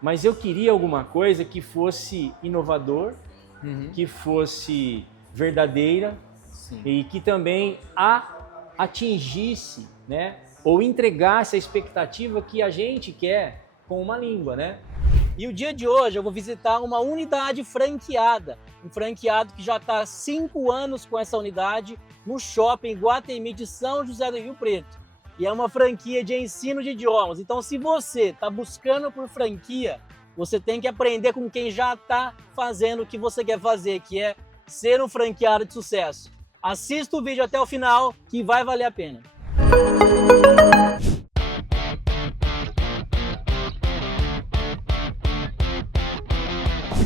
mas eu queria alguma coisa que fosse inovador, que fosse verdadeira, Sim. e que também atingisse, né, ou entregasse a expectativa que a gente quer com uma língua, né? E o dia de hoje eu vou visitar uma unidade franqueada, um franqueado que já está há 5 anos com essa unidade no shopping Iguatemi de São José do Rio Preto. E é uma franquia de ensino de idiomas. Então, se você está buscando por franquia, você tem que aprender com quem já está fazendo o que você quer fazer, que é ser um franqueado de sucesso. Assista o vídeo até o final, que vai valer a pena.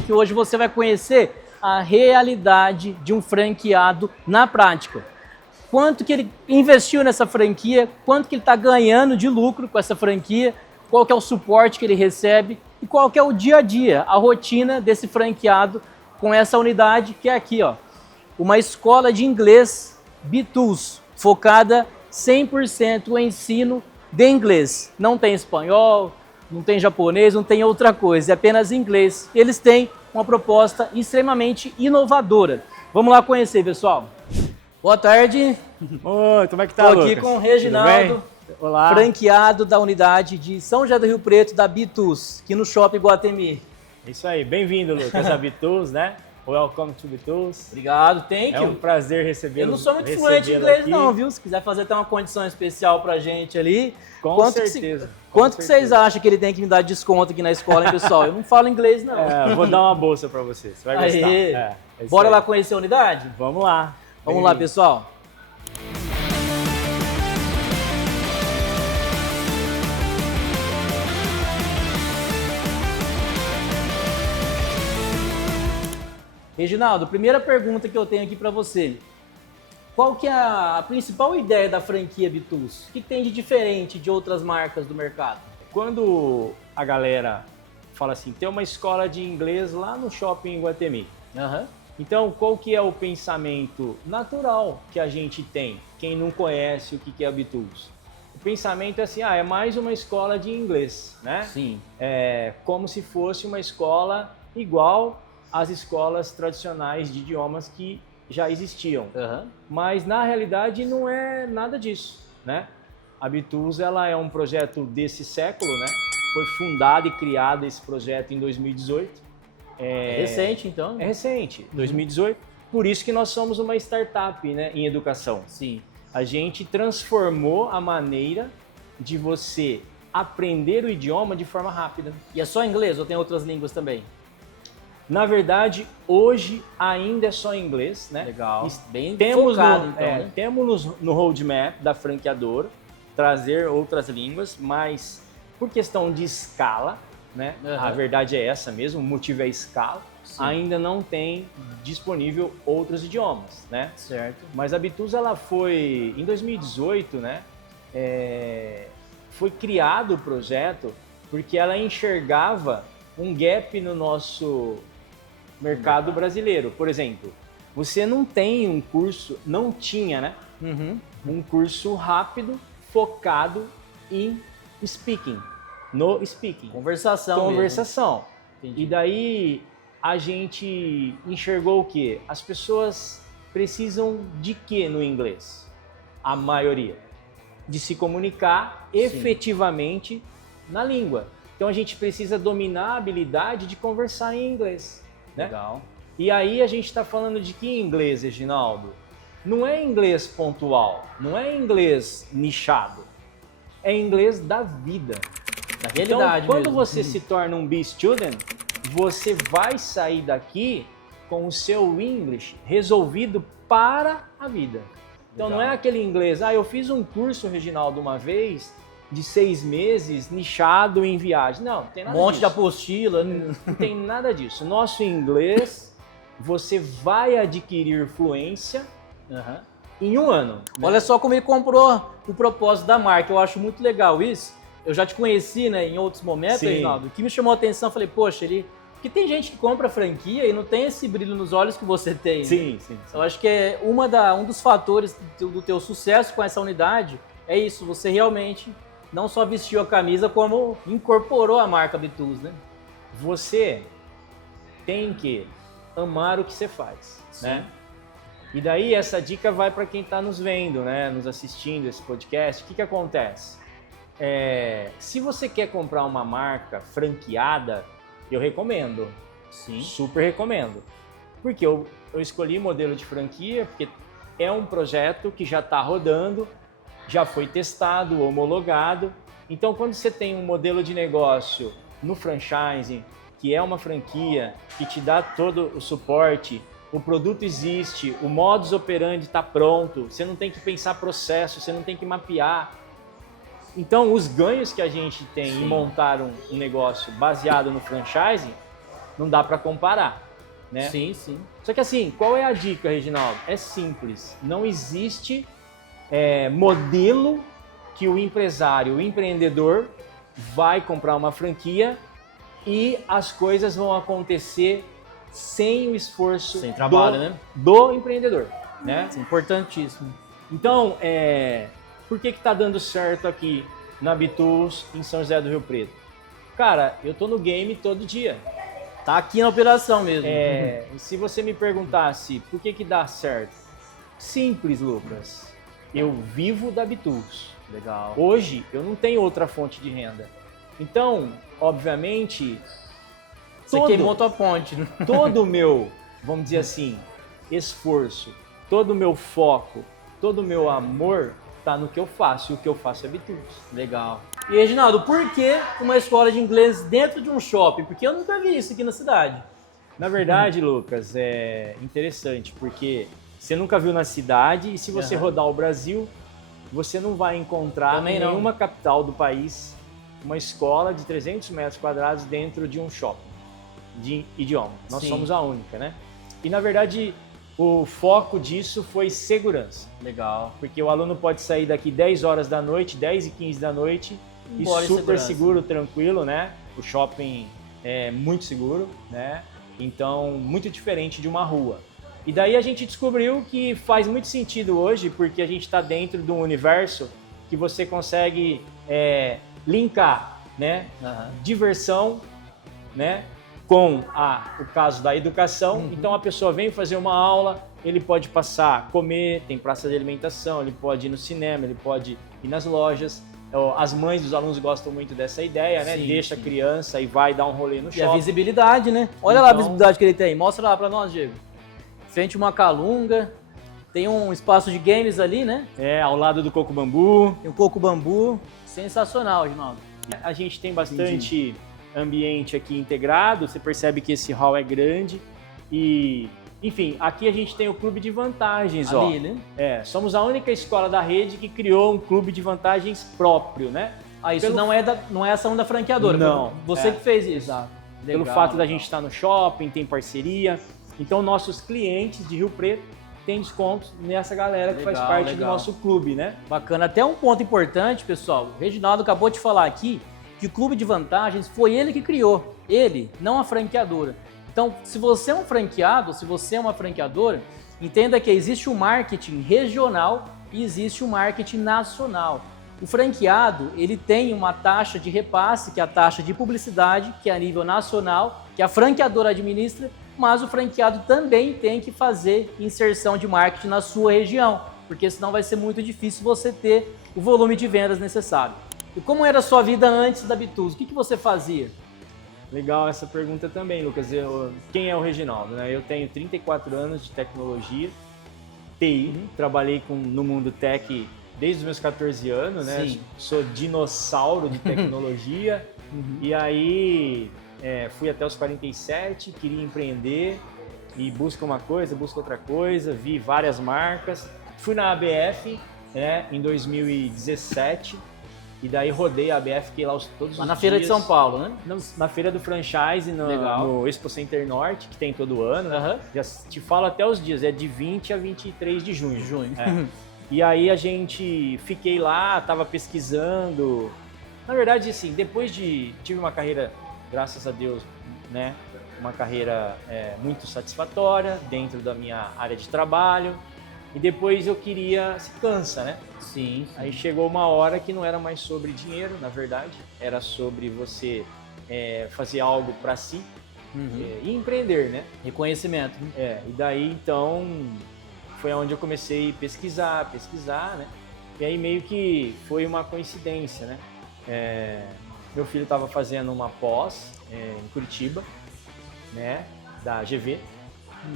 Que hoje você vai conhecer a realidade de um franqueado na prática. Quanto que ele investiu nessa franquia, quanto que ele está ganhando de lucro com essa franquia, qual que é o suporte que ele recebe e qual que é o dia a dia, a rotina desse franqueado com essa unidade que é aqui, ó, uma escola de inglês B2S, focada 100% no ensino de inglês. Não tem espanhol, não tem japonês, não tem outra coisa, é apenas inglês. Eles têm uma proposta extremamente inovadora. Vamos lá conhecer, pessoal. Boa tarde. Oi, como é que tá, Estou Lucas? aqui com o Reginaldo, Olá. franqueado da unidade de São José do Rio Preto, da B2S, aqui no Shopping Iguatemi. Isso aí, bem-vindo, Lucas, a Bitus, né? Welcome to Bitus. Obrigado, thank É you. um prazer recebê-lo. Eu não sou muito fluente em inglês não, viu? Se quiser fazer até uma condição especial pra gente ali. Com certeza. Quanto que vocês acham que ele tem que me dar desconto aqui na escola, hein, pessoal? Eu não falo inglês, não. É, vou dar uma bolsa pra você, você vai gostar. Aê. É isso Bora aí. lá conhecer a unidade? Vamos lá. Vamos lá, pessoal. Reginaldo, primeira pergunta que eu tenho aqui para você. Qual que é a principal ideia da franquia B2S? O que tem de diferente de outras marcas do mercado? Quando a galera fala assim, tem uma escola de inglês lá no Shopping Iguatemi. Aham. Então, qual que é o pensamento natural que a gente tem, quem não conhece o que é a B2S? O pensamento é assim, é mais uma escola de inglês, né? Sim. É como se fosse uma escola igual às escolas tradicionais de idiomas que já existiam. Aham. Mas, na realidade, não é nada disso, né? A B2S, ela é um projeto desse século, né? Foi fundado e criado esse projeto em 2018. É recente, então? É recente, 2018. Por isso que nós somos uma startup, né, em educação. Sim. A gente transformou a maneira de você aprender o idioma de forma rápida. E é só inglês ou tem outras línguas também? Na verdade, hoje ainda é só inglês, né? Legal. Bem Temos focado, então, né? temos no roadmap da franqueadora trazer outras línguas, mas por questão de escala, né? Uhum. A verdade é essa mesmo, o motivo é a escala. Sim. Ainda não tem disponível outros idiomas, né? Certo. Mas a B2S, ela foi, em 2018, né? Foi criado o projeto porque ela enxergava um gap no nosso mercado brasileiro. Por exemplo, você não tem um curso, não tinha, né? Uhum. Um curso rápido, focado em speaking, no speaking. Conversação. Conversação. Entendi. E daí a gente enxergou o quê? As pessoas precisam de quê no inglês? A maioria. De se comunicar efetivamente na língua. Então a gente precisa dominar a habilidade de conversar em inglês. Né? Legal. E aí a gente está falando de que inglês, Reginaldo? Não é inglês pontual, não é inglês nichado. É inglês da vida. Da realidade Então, quando mesmo. você se torna um B-Student, você vai sair daqui com o seu English resolvido para a vida. Então Legal. não é aquele inglês, eu fiz um curso, Reginaldo, uma vez, de 6 meses, nichado em viagem. Não tem nada Monte de disso. apostila. Não tem nada disso. Nosso inglês, você vai adquirir fluência Uhum. em 1 ano. Né? Olha só como ele comprou o propósito da marca. Eu acho muito legal isso. Eu já te conheci, né, em outros momentos, Sim. Reginaldo. O que me chamou a atenção, eu falei, poxa, ele... Porque tem gente que compra franquia e não tem esse brilho nos olhos que você tem. Né? Sim. Eu acho que é um dos fatores do teu sucesso com essa unidade é isso. Você realmente não só vestiu a camisa, como incorporou a marca B2S, né? você tem que amar o que você faz, né? E daí essa dica vai para quem está nos vendo, né? Nos assistindo esse podcast. O que acontece? Se você quer comprar uma marca franqueada, eu recomendo. Sim. Super recomendo. Porque eu escolhi modelo de franquia, porque é um projeto que já está rodando, já foi testado, homologado. Então, quando você tem um modelo de negócio no franchising, que é uma franquia que te dá todo o suporte, o produto existe, o modus operandi está pronto, você não tem que pensar processo, você não tem que mapear. Então, os ganhos que a gente tem em montar um negócio baseado no franchising, não dá para comparar, né? Sim, sim. Só que assim, qual é a dica, Reginaldo? É simples, não existe modelo que o empresário, o empreendedor vai comprar uma franquia e as coisas vão acontecer sem o esforço sem trabalho, né? do empreendedor, né? Isso é importantíssimo. Então, por que tá dando certo aqui na Bitools, em São José do Rio Preto? Cara, eu tô no game todo dia. Tá aqui na operação mesmo. Se você me perguntasse por que dá certo? Simples, Lucas. Eu vivo da Bitools. Legal. Hoje, eu não tenho outra fonte de renda. Então, obviamente, Você queimou tua ponte, né? todo o meu, vamos dizer assim, esforço, todo o meu foco, todo o meu amor está no que eu faço. E o que eu faço é Bitools. Legal. E, Reginaldo, por que uma escola de inglês dentro de um shopping? Porque eu nunca vi isso aqui na cidade. Na verdade, Lucas, é interessante, porque você nunca viu na cidade e se você rodar o Brasil, você não vai encontrar em nenhuma capital do país uma escola de 300 metros quadrados dentro de um shopping de idioma. Nós somos a única, né? E, na verdade, o foco disso foi segurança. Legal. Porque o aluno pode sair daqui 10 horas da noite, 10 e 15 da noite, e super seguro, tranquilo, né? O shopping é muito seguro, né? Então, muito diferente de uma rua. E daí a gente descobriu que faz muito sentido hoje, porque a gente está dentro de um universo que você consegue linkar, né? Diversão, né? Com o caso da educação. Então a pessoa vem fazer uma aula, ele pode passar, comer, tem praça de alimentação, ele pode ir no cinema, ele pode ir nas lojas. As mães dos alunos gostam muito dessa ideia, né? Deixa a criança e vai dar um rolê no shopping. E a visibilidade, né? Olha lá a visibilidade que ele tem. Mostra lá pra nós, Diego. Frente uma calunga, tem um espaço de games ali, né? Ao lado do Coco Bambu. Tem o Coco Bambu. Sensacional, Reginaldo. A gente tem bastante ambiente aqui integrado, você percebe que esse hall é grande e, enfim, aqui a gente tem o clube de vantagens, ali, né? Somos a única escola da rede que criou um clube de vantagens próprio, né? Isso não é ação da franqueadora, não. Você que fez isso. Exato. Pelo fato da gente estar no shopping, tem parceria, então nossos clientes de Rio Preto têm descontos nessa galera que faz parte do nosso clube, né? Bacana. Até um ponto importante, pessoal, o Reginaldo acabou de falar aqui que o clube de vantagens foi ele que criou, ele, não a franqueadora. Então, se você é um franqueado, se você é uma franqueadora, entenda que existe o marketing regional e existe o marketing nacional. O franqueado, ele tem uma taxa de repasse, que é a taxa de publicidade, que é a nível nacional, que a franqueadora administra, mas o franqueado também tem que fazer inserção de marketing na sua região, porque senão vai ser muito difícil você ter o volume de vendas necessário. E como era a sua vida antes da Bitools? O que você fazia? Legal essa pergunta também, Lucas. Quem é o Reginaldo, né? Eu tenho 34 anos de tecnologia, TI, trabalhei no mundo tech desde os meus 14 anos, né? Sim. Sou dinossauro de tecnologia e aí fui até os 47, queria empreender e busca uma coisa, busca outra coisa, vi várias marcas. Fui na ABF, né, em 2017 e daí rodei a ABF, fiquei lá todos os dias. Na Feira de São Paulo, né? Na Feira do Franchise, no Expo Center Norte, que tem todo ano. Já te falo até os dias, é de 20 a 23 de junho. E aí fiquei lá, tava pesquisando. Na verdade, assim, tive uma carreira, graças a Deus, né? Uma carreira muito satisfatória dentro da minha área de trabalho. E depois se cansa, né? Sim. Aí chegou uma hora que não era mais sobre dinheiro, na verdade. Era sobre você fazer algo para si e empreender, né? Reconhecimento. E daí então foi onde eu comecei a pesquisar, né? E aí meio que foi uma coincidência, né? Meu filho estava fazendo uma pós em Curitiba, né? Da GV.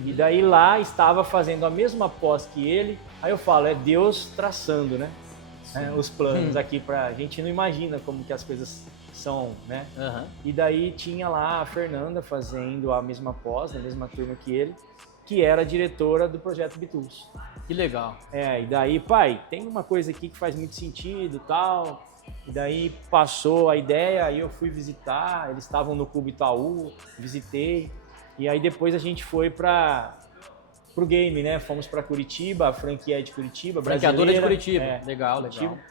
E daí lá estava fazendo a mesma pós que ele. Aí eu falo, é Deus traçando, né? Os planos aqui a gente não imagina como que as coisas são, né? E daí tinha lá a Fernanda fazendo a mesma pós, na mesma turma que ele, que era a diretora do projeto Bitools. Que legal. E daí, pai, tem uma coisa aqui que faz muito sentido e tal. E daí passou a ideia, aí eu fui visitar, eles estavam no Clube Itaú, visitei. E aí depois a gente foi pro game, né? Fomos para Curitiba, a franquia é de Curitiba, franqueadora de brasileira. Curitiba. Legal, Curitiba. legal.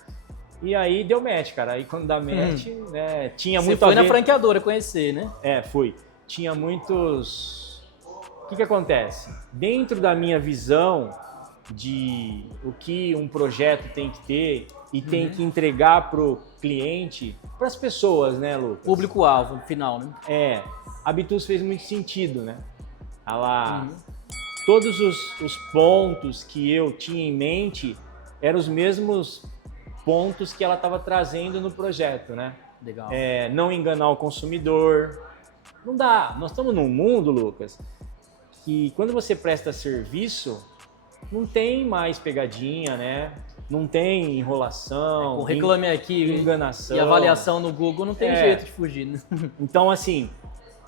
E aí deu match, cara. Aí quando dá match, né? Tinha Você muito foi a ver... na franqueadora conhecer, né? Fui. Tinha muitos... O que acontece? Dentro da minha visão de o que um projeto tem que ter e tem que entregar pro cliente, para as pessoas, né, Lucas? Público-alvo, final, né? A Bitools fez muito sentido, né? Todos os pontos que eu tinha em mente eram os mesmos pontos que ela estava trazendo no projeto, né? Legal. Não enganar o consumidor. Não dá. Nós estamos num mundo, Lucas, que quando você presta serviço, não tem mais pegadinha, né? Não tem enrolação. O reclame aqui enganação. E avaliação no Google não tem jeito de fugir, né? Então, assim,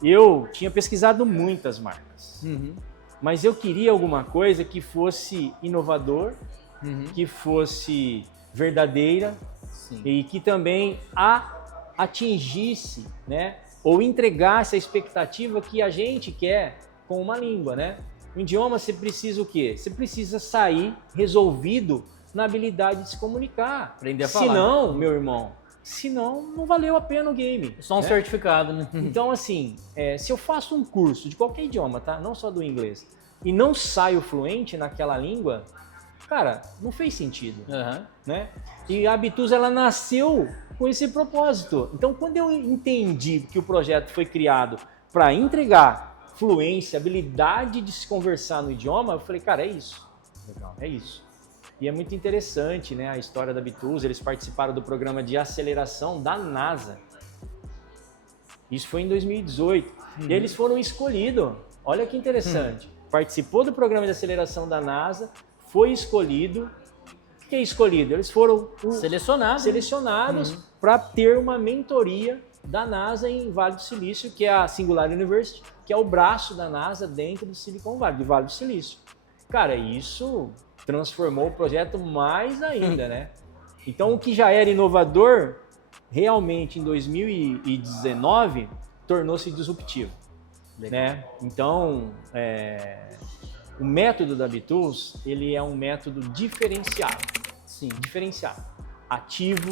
eu tinha pesquisado muitas marcas, mas eu queria alguma coisa que fosse inovador, que fosse verdadeira e que também atingisse, né? Ou entregasse a expectativa que a gente quer com uma língua, né? No idioma você precisa o quê? Você precisa sair resolvido na habilidade de se comunicar. Aprender a falar. Senão, meu irmão, não valeu a pena o game. Só um certificado, né? Então, assim, se eu faço um curso de qualquer idioma, tá? Não só do inglês, e não saio fluente naquela língua, cara, não fez sentido, né? E a Bitools, ela nasceu com esse propósito. Então, quando eu entendi que o projeto foi criado para entregar fluência, habilidade de se conversar no idioma, eu falei, cara, é isso. Legal. É isso. E é muito interessante, né, a história da Bitools. Eles participaram do programa de aceleração da NASA. Isso foi em 2018. E eles foram escolhidos. Olha que interessante. Participou do programa de aceleração da NASA, foi escolhido. O que é escolhido? Eles foram selecionados para ter uma mentoria da NASA em Vale do Silício, que é a Singular University, que é o braço da NASA dentro do Silicon Valley, do Vale do Silício. Cara, isso transformou o projeto mais ainda, né? Então, o que já era inovador, realmente em 2019, tornou-se disruptivo, né? Então, o método da Bitools, ele é um método diferenciado. Sim, diferenciado. Ativo,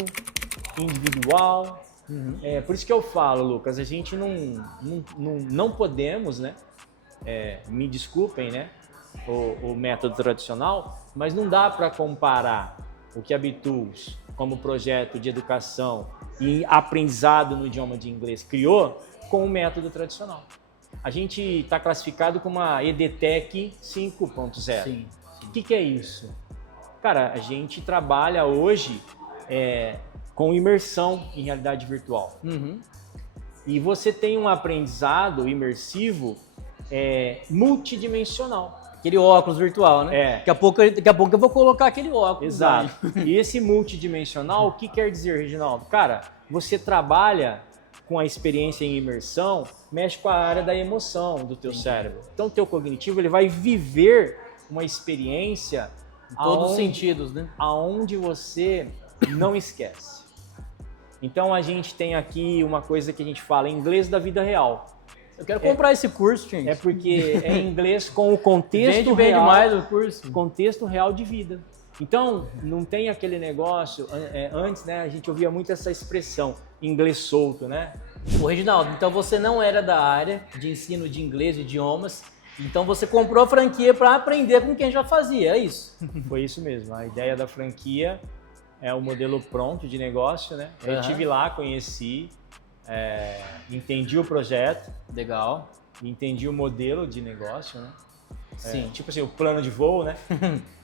individual. Por isso que eu falo, Lucas, a gente não podemos, né? Me desculpem, né? O método tradicional, mas não dá para comparar o que a Bitools, como projeto de educação e aprendizado no idioma de inglês, criou com o método tradicional. A gente está classificado como uma EdTech 5.0. O que é isso? Cara, a gente trabalha hoje com imersão em realidade virtual. E você tem um aprendizado imersivo multidimensional. Aquele óculos virtual, né? Daqui a pouco eu vou colocar aquele óculos. Exato. E esse multidimensional, o que quer dizer, Reginaldo? Cara, você trabalha com a experiência em imersão, mexe com a área da emoção do teu cérebro. Então, o teu cognitivo, ele vai viver uma experiência em todos os sentidos, né? Aonde você não esquece. Então, a gente tem aqui uma coisa que a gente fala em inglês da vida real. Eu quero comprar esse curso, gente. É porque é em inglês com o contexto real. Vende demais o curso. Contexto real de vida. Então, não tem aquele negócio... Antes, né, a gente ouvia muito essa expressão, inglês solto, né? Ô, Reginaldo, então você não era da área de ensino de inglês, de idiomas, então você comprou a franquia para aprender com quem já fazia, é isso? Foi isso mesmo. A ideia da franquia é o modelo pronto de negócio, né? Eu estive lá, conheci, entendi o projeto, Legal. entendi o modelo de negócio, né? Sim. Tipo assim, o plano de voo, né?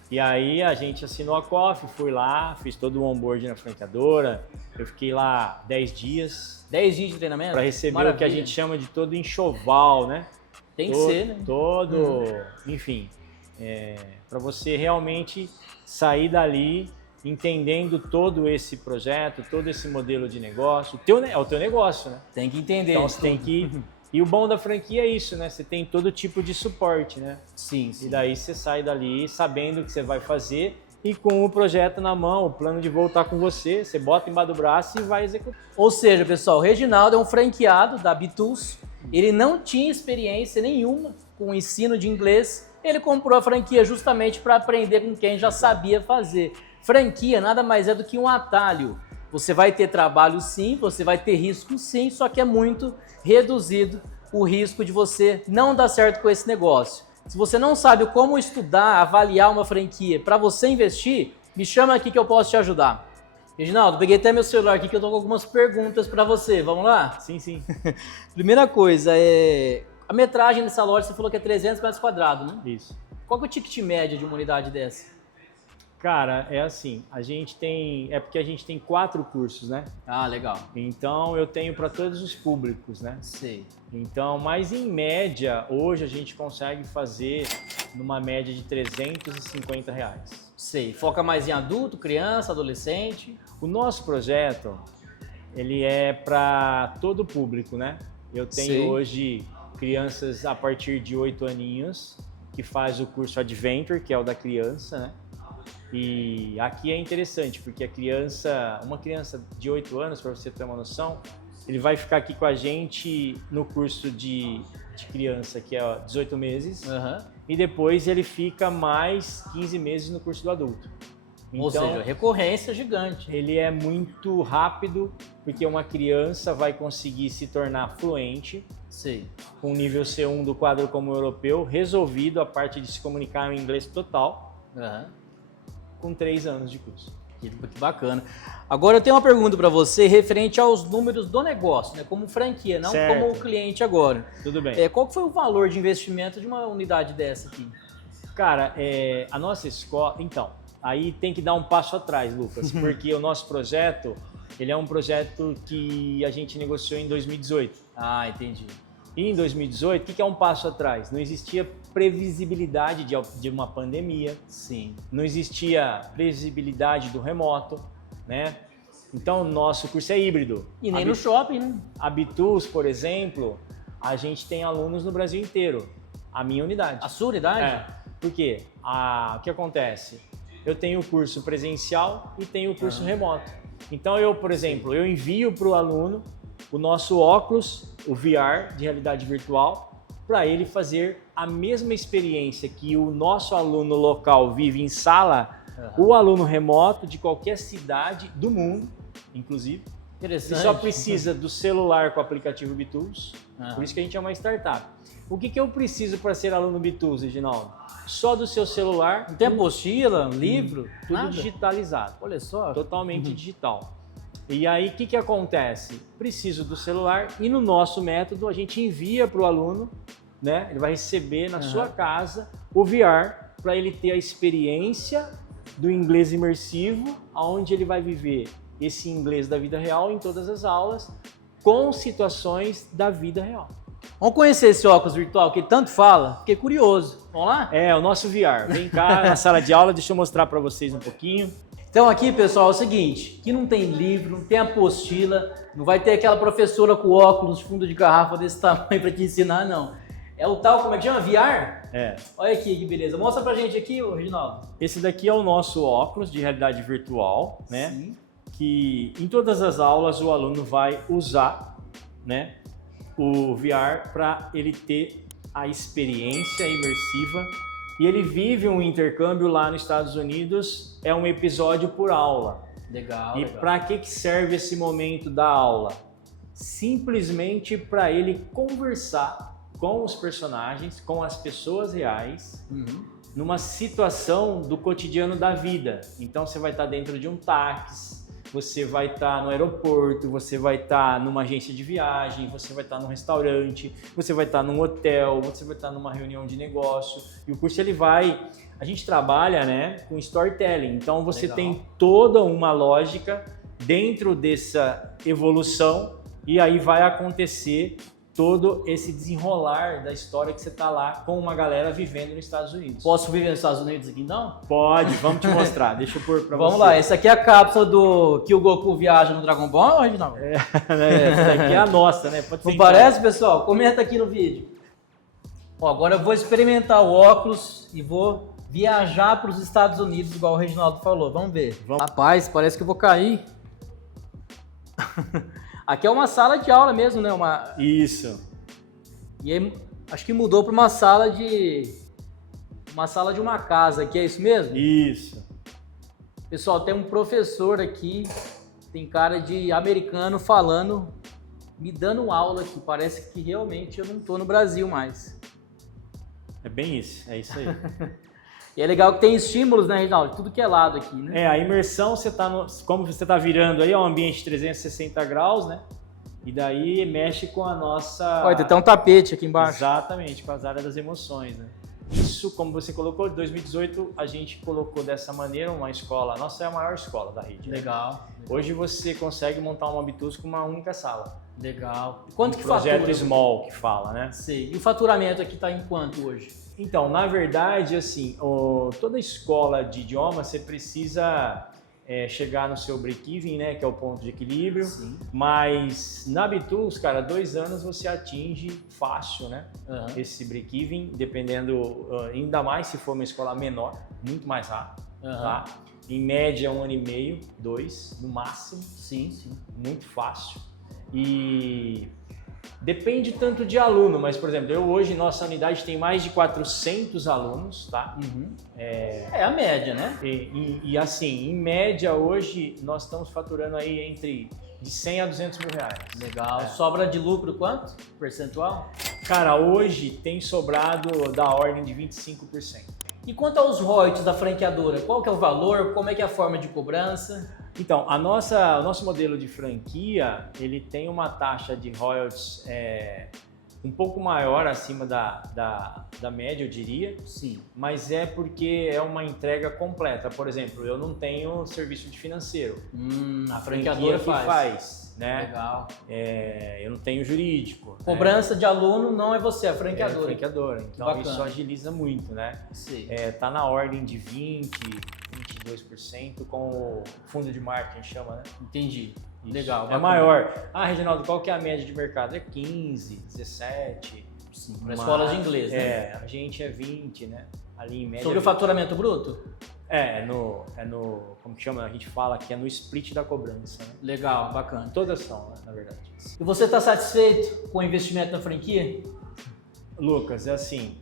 E aí a gente assinou a COF, fui lá, fiz todo o onboard na franqueadora. Eu fiquei lá 10 dias 10 dias de treinamento? para receber Maravilha. o que a gente chama de todo enxoval, né? Tem que ser, né? Enfim, para você realmente sair dali entendendo todo esse projeto, todo esse modelo de negócio. É o teu negócio, né? Tem que entender. Então você tem que... E o bom da franquia é isso, né? Você tem todo tipo de suporte, né? Sim, E sim. daí você sai dali sabendo o que você vai fazer e com o projeto na mão, o plano de voltar com você, você bota embaixo do braço e vai executar. Ou seja, pessoal, o Reginaldo é um franqueado da Bitools. Ele não tinha experiência nenhuma com o ensino de inglês. Ele comprou a franquia justamente para aprender com quem já sabia fazer. Franquia nada mais é do que um atalho. Você vai ter trabalho sim, você vai ter risco sim, só que é muito reduzido o risco de você não dar certo com esse negócio. Se você não sabe como estudar, avaliar uma franquia para você investir, me chama aqui que eu posso te ajudar. Reginaldo, peguei até meu celular aqui que eu tô com algumas perguntas para você. Vamos lá? Sim, sim. Primeira coisa, a metragem dessa loja, você falou que é 300 metros quadrados, né? Isso. Qual que é o ticket médio de uma unidade dessa? Cara, é assim, porque a gente tem 4 cursos, né? Ah, legal. Então eu tenho para todos os públicos, né? Sei. Então, mas em média, hoje a gente consegue fazer numa média de R$350. Sei. Foca mais em adulto, criança, adolescente? O nosso projeto, ele é para todo público, né? Eu tenho Sei. hoje crianças a partir de 8 aninhos que faz o curso Adventure, que é o da criança, né? E aqui é interessante, porque uma criança de 8 anos, para você ter uma noção, ele vai ficar aqui com a gente no curso de criança, que é 18 meses, e depois ele fica mais 15 meses no curso do adulto. Então, ou seja, recorrência gigante. ele é muito rápido, porque uma criança vai conseguir se tornar fluente, Sei. com nível C1 do quadro comum europeu, resolvido a parte de se comunicar em inglês total, com 3 anos de curso. Que bacana. Agora eu tenho uma pergunta para você referente aos números do negócio, né? Como franquia, não Certo. como cliente agora. Tudo bem. Qual que foi o valor de investimento de uma unidade dessa aqui? Cara, a nossa escola... Então, aí tem que dar um passo atrás, Lucas, porque o nosso projeto, ele é um projeto que a gente negociou em 2018. Ah, entendi. E em 2018, o que é um passo atrás? Não existia previsibilidade de uma pandemia. Sim. Não existia previsibilidade do remoto, né? Então, o nosso curso é híbrido. E nem no shopping, né? A Bitools, por exemplo, a gente tem alunos no Brasil inteiro. A minha unidade. A sua unidade? Por quê? O que acontece? Eu tenho o curso presencial e tenho o curso remoto. Então, por exemplo, eu envio para o aluno o nosso óculos, o VR de realidade virtual, para ele fazer a mesma experiência que o nosso aluno local vive em sala, o aluno remoto de qualquer cidade do mundo, inclusive. Interessante. Ele só precisa do celular com o aplicativo Bitools, por isso que a gente é uma startup. O que eu preciso para ser aluno Bitools, Reginaldo? Só do seu celular. Não tem apostila, livro? Tudo nada? digitalizado. Olha só. Totalmente digital. E aí, o que acontece? Preciso do celular e no nosso método a gente envia para o aluno, né? Ele vai receber na sua casa o VR para ele ter a experiência do inglês imersivo, onde ele vai viver esse inglês da vida real em todas as aulas, com situações da vida real. Vamos conhecer esse óculos virtual que ele tanto fala? Fiquei curioso. Vamos lá? É, o nosso VR. Vem cá na sala de aula, deixa eu mostrar para vocês um pouquinho. Então aqui, pessoal, é o seguinte, aqui não tem livro, não tem apostila, não vai ter aquela professora com óculos de fundo de garrafa desse tamanho para te ensinar, não. É o tal, como é que chama? VR? É. Olha aqui, que beleza. Mostra pra gente aqui, Reginaldo. Esse daqui é o nosso óculos de realidade virtual, né? Sim. Que em todas as aulas o aluno vai usar, né, o VR para ele ter a experiência imersiva. E ele vive um intercâmbio lá nos Estados Unidos, é um episódio por aula. Legal. E para que serve esse momento da aula? Simplesmente para ele conversar com os personagens, com as pessoas reais, numa situação do cotidiano da vida. Então você vai estar dentro de um táxi, você vai estar no aeroporto, você vai estar numa agência de viagem, você vai estar num restaurante, você vai estar num hotel, você vai estar numa reunião de negócio. E o curso a gente trabalha, né, com storytelling. Então você Legal. tem toda uma lógica dentro dessa evolução e aí vai acontecer todo esse desenrolar da história que você está lá com uma galera vivendo nos Estados Unidos. Posso viver nos Estados Unidos aqui então? Pode, vamos te mostrar. Deixa eu pôr para você. Vamos lá, essa aqui é a cápsula do que o Goku viaja no Dragon Ball, ou Reginaldo? Essa daqui é a nossa, né? Pode ser. Não parece, pessoal? Comenta aqui no vídeo. Ó, agora eu vou experimentar o óculos e vou viajar para os Estados Unidos, igual o Reginaldo falou. Vamos ver. Rapaz, parece que eu vou cair. Aqui é uma sala de aula mesmo, né? Isso. E aí, acho que mudou para uma sala de uma casa aqui, é isso mesmo? Isso. Pessoal, tem um professor aqui, tem cara de americano falando, me dando aula aqui. Parece que realmente eu não tô no Brasil mais. É bem isso, é isso aí. E é legal que tem estímulos, né, Reginaldo? Tudo que é lado aqui, né? A imersão, como você está virando aí, é um ambiente 360 graus, né? E daí mexe com a nossa... Olha, tem até um tapete aqui embaixo. Exatamente, com as áreas das emoções, né? Isso, como você colocou, em 2018 a gente colocou dessa maneira uma escola, a nossa é a maior escola da rede. Né? Legal. Hoje você consegue montar uma Bitus com uma única sala. Legal. Quanto que projeto fatura? small que fala, né? Sei. E o faturamento aqui está em quanto hoje? Então, na verdade, assim, toda escola de idioma você precisa chegar no seu break-even, né, que é o ponto de equilíbrio. Sim. Mas na Bitools, cara, 2 anos você atinge fácil, né, esse break-even, dependendo, ainda mais se for uma escola menor, muito mais rápido, tá? Em média 1 ano e meio, 2 no máximo. Sim, sim. Muito fácil. E depende tanto de aluno, mas, por exemplo, hoje nossa unidade tem mais de 400 alunos, tá? É a média, né? E assim, em média hoje nós estamos faturando aí entre de 100 a 200 mil reais. Legal. Sobra de lucro quanto? Percentual? Cara, hoje tem sobrado da ordem de 25%. E quanto aos royalties da franqueadora? Qual que é o valor? Como é que é a forma de cobrança? Então, o nosso modelo de franquia, ele tem uma taxa de royalties um pouco maior acima da média, eu diria. Sim. Mas é porque é uma entrega completa. Por exemplo, eu não tenho serviço de financeiro. A franqueadora que faz, né? Legal. Eu não tenho jurídico. Cobrança de aluno não é você, é a franqueadora. É a franqueadora. Então bacana. isso agiliza muito, né? Sim. Tá na ordem de 22% com o fundo de marketing, chama, né? Entendi. Isso. Legal. É maior. Reginaldo, qual que é a média de mercado? É 15, 17. Sim, para escolas de inglês, né? A gente é 20, né? Ali em média. Sobre o faturamento bruto? Como que chama? A gente fala que é no split da cobrança, né? Legal, bacana. Todas são, né, na verdade. E você está satisfeito com o investimento na franquia? Lucas, é assim,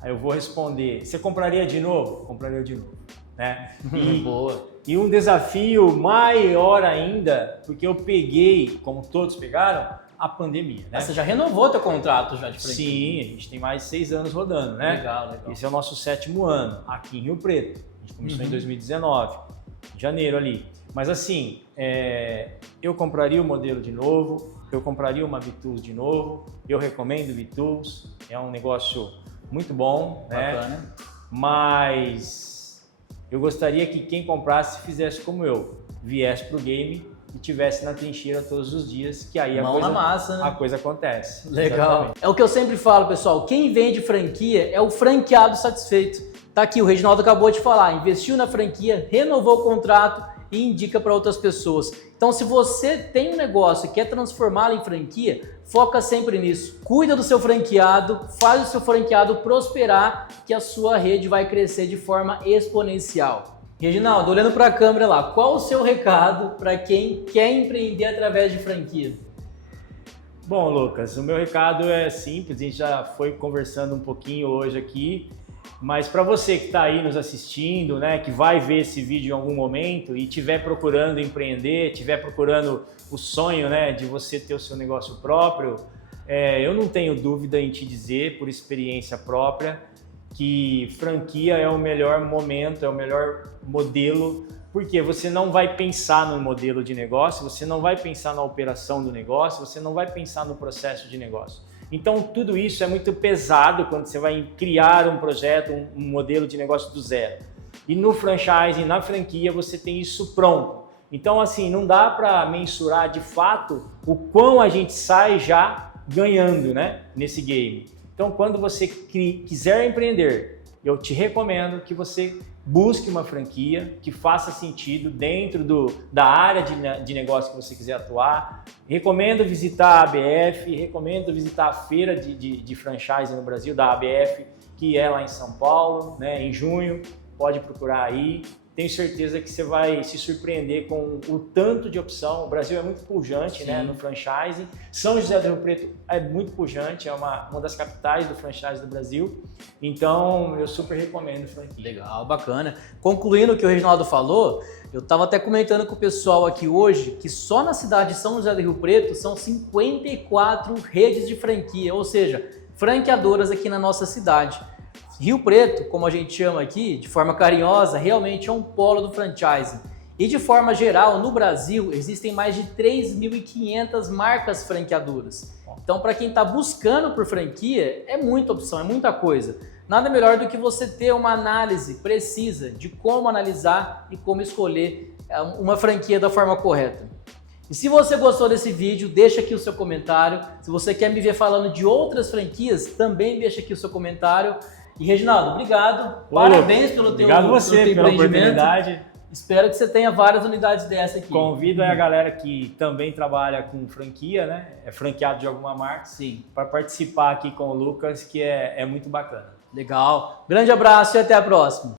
aí eu vou responder, você compraria de novo? Compraria de novo, né? Boa. E um desafio maior ainda, porque eu peguei, como todos pegaram, a pandemia, né? Você já renovou teu contrato já de franquia? Sim, a gente tem mais de 6 anos rodando, né? Legal. Esse é o nosso 7º ano, aqui em Rio Preto. A gente começou em 2019, em janeiro ali. Mas assim, eu compraria o modelo de novo, eu compraria uma Bitools de novo, eu recomendo Bitools, é um negócio muito bom, bacana, né? Mas eu gostaria que quem comprasse fizesse como eu, viesse pro game e tivesse na trincheira todos os dias, que aí Mão na massa, né? A coisa acontece. Legal. Exatamente. É o que eu sempre falo, pessoal, quem vende franquia é o franqueado satisfeito. Tá aqui, o Reginaldo acabou de falar, investiu na franquia, renovou o contrato e indica para outras pessoas. Então, se você tem um negócio e quer transformá-lo em franquia, foca sempre nisso. Cuida do seu franqueado, faz o seu franqueado prosperar, que a sua rede vai crescer de forma exponencial. Reginaldo, olhando para a câmera lá, qual o seu recado para quem quer empreender através de franquia? Bom, Lucas, o meu recado é simples, a gente já foi conversando um pouquinho hoje aqui, mas para você que está aí nos assistindo, né, que vai ver esse vídeo em algum momento e estiver procurando empreender, estiver procurando o sonho, né, de você ter o seu negócio próprio, eu não tenho dúvida em te dizer, por experiência própria, que franquia é o melhor momento, é o melhor modelo Porque você não vai pensar no modelo de negócio, você não vai pensar na operação do negócio, você não vai pensar no processo de negócio. Então, tudo isso é muito pesado quando você vai criar um projeto, um modelo de negócio do zero. E no franchising, na franquia, você tem isso pronto. Então, assim, não dá para mensurar de fato o quão a gente sai já ganhando, né, nesse game. Então, quando você quiser empreender, eu te recomendo que você busque uma franquia que faça sentido dentro da área de negócio que você quiser atuar. Recomendo visitar a ABF, recomendo visitar a feira de franchise no Brasil, da ABF, que é lá em São Paulo, né, em junho. Pode procurar aí. Tenho certeza que você vai se surpreender com o tanto de opção. O Brasil é muito pujante, né, no franchising. São José do Rio Preto é muito pujante, é uma das capitais do franchise do Brasil. Então, eu super recomendo franquia. Legal, bacana. Concluindo o que o Reginaldo falou, eu estava até comentando com o pessoal aqui hoje que só na cidade de São José do Rio Preto são 54 redes de franquia, ou seja, franqueadoras aqui na nossa cidade. Rio Preto, como a gente chama aqui, de forma carinhosa, realmente é um polo do franchising. E de forma geral, no Brasil, existem mais de 3.500 marcas franqueadoras. Então, para quem está buscando por franquia, é muita opção, é muita coisa. Nada melhor do que você ter uma análise precisa de como analisar e como escolher uma franquia da forma correta. E se você gostou desse vídeo, deixa aqui o seu comentário. Se você quer me ver falando de outras franquias, também deixa aqui o seu comentário. E Reginaldo, obrigado. Parabéns pelo teu oportunidade. Espero que você tenha várias unidades dessa aqui. Convido a galera que também trabalha com franquia, né? É franqueado de alguma marca, sim, para participar aqui com o Lucas, que é muito bacana. Legal. Grande abraço e até a próxima.